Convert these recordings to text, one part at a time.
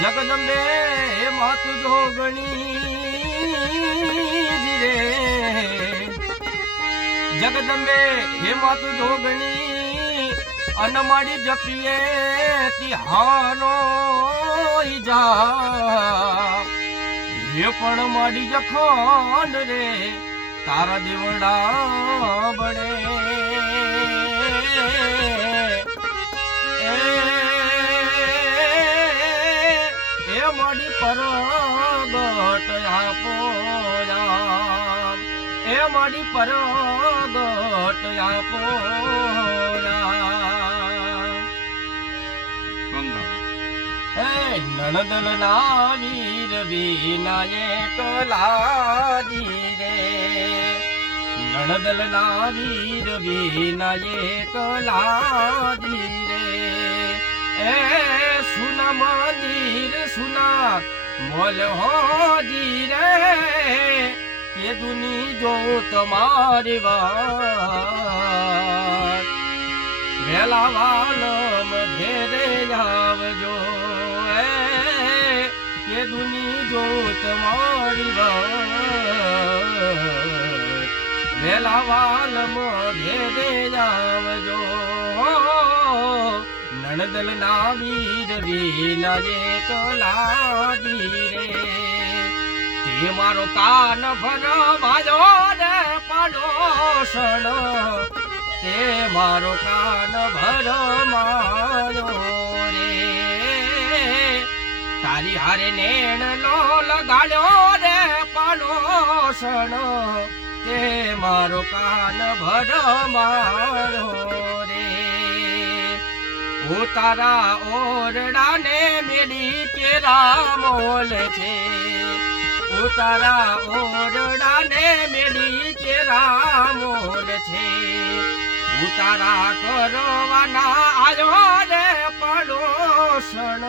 જગદંબે માતુ જોગણી રે, જગદંબે હે માતુ જોગણી અનમાડી જપીએ તિહારો જા હે પણ માડી જખંડ રે તારા દેવડા બળે એ માડી પરગટ આપો એ માડી પરગટ આપો નણદલ ના વીર વિનાયક લાજી રે, નણદલ ના વીર વિનાયક લાજી રે, એ સુના મંદિર સુના મોલ હોજી રે, કે દુની જો તમારી વાત વેલા વાલમ ઘેરે આવજો કે દુની જો તમારી વાત વેલા વાલમ ઘેરે આવજો નણદલ ના વીર વિનાયક લાજી રે, તે મારો કાન ભરમાયો ને પાડોશણ તે મારો કાન ભરમાયો રે, તારી હારે નેણ નો લગાડ્યો રે પાડોશણ તે મારો કાન ભરમાયો રે, હું તારા ઓરડાને મેલી કેરા મોલ છે, હું તારા ઓરડાને મેલી કેરા મોલ છે, ઉતારા કરવાના આયો રે પડોશણ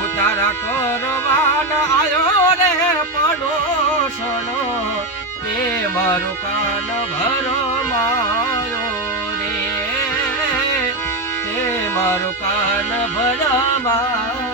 ઉતારા કરવાના આયો રે પડોશણ તે મારું કાન ભરમાયો રે, તે મારું કાન ભરમાયો